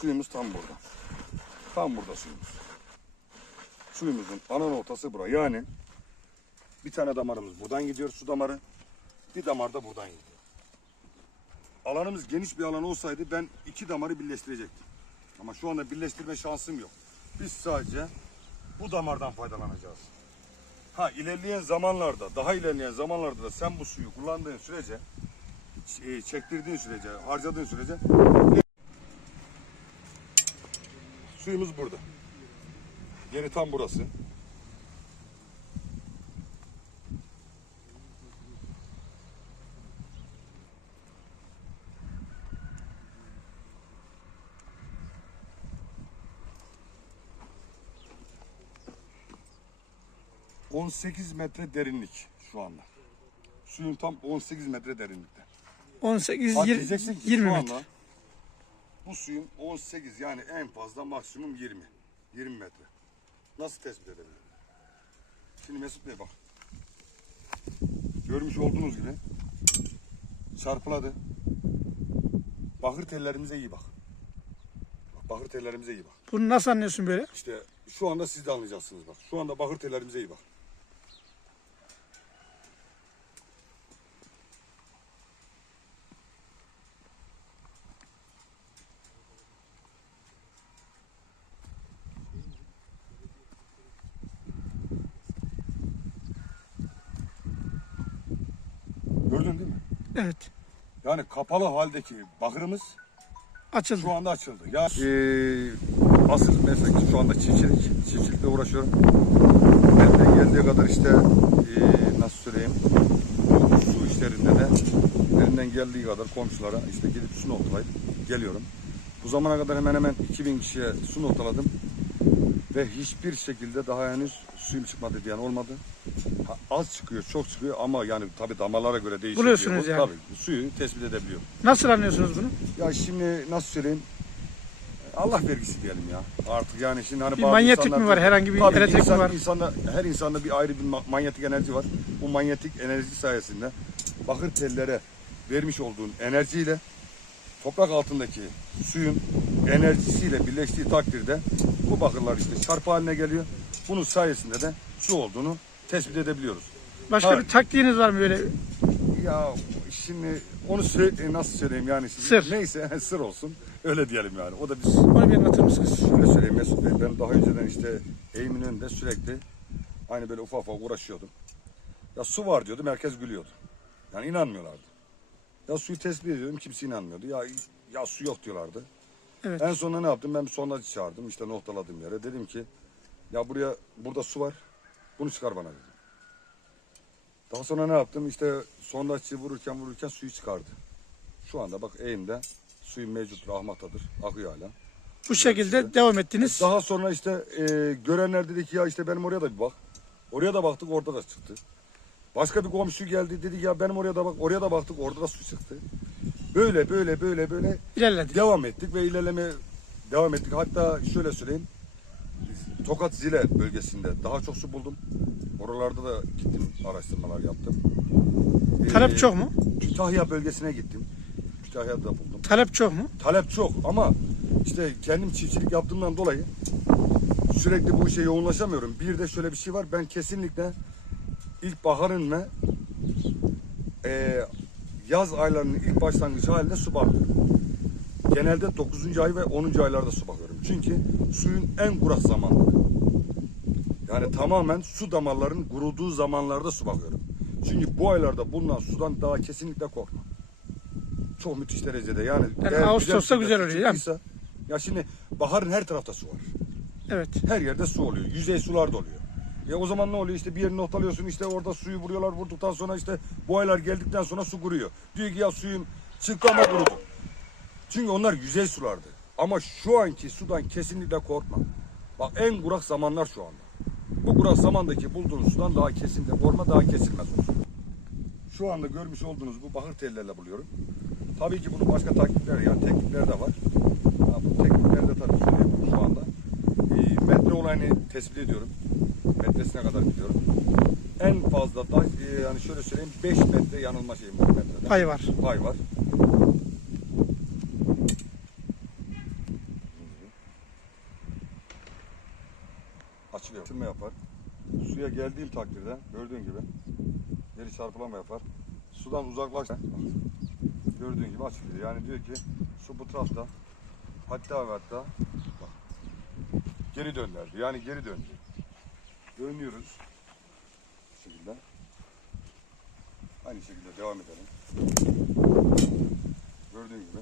Suyumuz tam burada. Tam burada suyumuz. Suyumuzun ana noktası bura. Yani bir tane damarımız buradan gidiyor su damarı. Bir damar da buradan gidiyor. Alanımız geniş bir alan olsaydı ben iki damarı birleştirecektim. Ama şu anda birleştirme şansım yok. Biz sadece bu damardan faydalanacağız. Ha ilerleyen zamanlarda, daha ilerleyen zamanlarda da sen bu suyu kullandığın sürece, e, çektirdiğin sürece, harcadığın sürece suyumuz burada. Yeri tam burası. ...18 metre derinlik şu anda. Suyun tam 18 metre derinlikte. 18 Bak 20, diyeceksin ki 20 şu metre. Bu suyun 18 yani en fazla maksimum 20. 20 metre. Nasıl tespit edebilirim? Şimdi Mesut Bey bak. Görmüş olduğunuz gibi çarpıladı. Bakır tellerimize iyi bak. Bak bakır tellerimize iyi bak. Bunu nasıl anlıyorsun böyle? İşte şu anda siz de anlayacaksınız bak. Şu anda bakır tellerimize iyi bak. Gördün değil mi? Evet. Yani kapalı haldeki bakırımız Açıldı. şu anda açıldı. Ya Ee, asıl meslek şu anda çiftçilik. Çiftçilikle uğraşıyorum. Elimden geldiği kadar işte ee, nasıl söyleyeyim su işlerinde de elimden geldiği kadar komşulara işte gidip su noktalayıp geliyorum. Bu zamana kadar hemen hemen 2000 kişiye su noktaladım. Ve hiçbir şekilde daha henüz suyum çıkmadı diyen olmadı. Az çıkıyor, çok çıkıyor ama yani tabii damarlara göre değişiyor. Buluyorsunuz yani. Tabii suyu tespit edebiliyor. Nasıl anlıyorsunuz bunu? Ya şimdi nasıl söyleyeyim? Allah vergisi diyelim ya. Artık yani şimdi hani Bir bazı manyetik insanlar- mi var? Herhangi bir Tabii elektrik mi insan- var? insanda- her insanda bir ayrı bir ma- manyetik enerji var. Bu manyetik enerji sayesinde bakır tellere vermiş olduğun enerjiyle toprak altındaki suyun enerjisiyle birleştiği takdirde bu bakırlar işte çarpı haline geliyor. Bunun sayesinde de su olduğunu tespit edebiliyoruz. Başka Ha. bir taktiğiniz var mı böyle? Ya şimdi onu sö- nasıl söyleyeyim yani şimdi Sır. neyse sır olsun öyle diyelim yani. O da biz Onu bir anlatır mısınız? şöyle söyleyeyim Mesut Bey ben daha önceden işte evimin önünde sürekli aynı böyle ufak ufak uğraşıyordum. Ya su var diyordum herkes gülüyordu. Yani inanmıyorlardı. Ya suyu tespit ediyordum kimse inanmıyordu. Ya ya su yok diyorlardı. Evet. En sonunda ne yaptım? Ben bir sondacı çağırdım. işte noktaladım yere. Dedim ki ya buraya burada su var. Bunu çıkar bana dedim. Daha sonra ne yaptım? İşte sondacı vururken vururken suyu çıkardı. Şu anda bak eğimde suyun mevcut rahmatadır. Akıyor hala. Bu şekilde devam ettiniz. Daha sonra işte e, görenler dedi ki ya işte benim oraya da bir bak. Oraya da baktık orada da çıktı. Başka bir komşu geldi dedi ki ya benim oraya da bak. Oraya da baktık orada da su çıktı. Böyle böyle böyle böyle İlerledik. devam ettik ve ilerleme devam ettik. Hatta şöyle söyleyeyim. Tokat Zile bölgesinde daha çok su buldum. Oralarda da gittim araştırmalar yaptım. Talep Ee, çok mu? Kütahya bölgesine gittim. Kütahya'da buldum. Talep çok mu? Talep çok ama işte kendim çiftçilik yaptığımdan dolayı sürekli bu işe yoğunlaşamıyorum. Bir de şöyle bir şey var. Ben kesinlikle ilkbaharın ve e, yaz aylarının ilk başlangıç halinde su bakıyorum. Genelde 9. ay ve 10. aylarda su bakıyorum. Çünkü suyun en kurak zamanları. Yani tamamen su damarlarının kuruduğu zamanlarda su bakıyorum. Çünkü bu aylarda bulunan sudan daha kesinlikle korkma. Çok müthiş derecede yani. Yani Ağustos'ta güzel oluyor, çıktıysa- Ya şimdi baharın her tarafta su var. Evet. Her yerde su oluyor. Yüzey sular da oluyor. Ya o zaman ne oluyor? İşte bir yerini noktalıyorsun işte orada suyu vuruyorlar. Vurduktan sonra işte bu aylar geldikten sonra su kuruyor. Diyor ki ya suyun çıktı ama kurudu. Çünkü onlar yüzey sulardı. Ama şu anki sudan kesinlikle korkma. Bak en kurak zamanlar şu anda. Bu kurak zamandaki bulduğun sudan daha kesinlikle korkma daha kesilmez olsun. Şu anda görmüş olduğunuz bu bakır tellerle buluyorum. Tabii ki bunun başka taktikler yani teknikler de var. Ha, bu tekniklerde tabii söyleyemem şu anda. Ee, metre olayını tespit ediyorum. Metresine kadar biliyorum. En fazla da e, yani şöyle söyleyeyim 5 metre yanılma şeyim var metrede. Pay var. Pay var. Suya geldiğim takdirde gördüğün gibi geri çarpılama yapar. Sudan uzaklaştı. Gördüğün gibi açılıyor. Yani diyor ki su bu tarafta. Hatta ve hatta bak, geri döndürdü. Yani geri döndü. Dönüyoruz. Bu şekilde. Aynı şekilde devam edelim. Gördüğün gibi.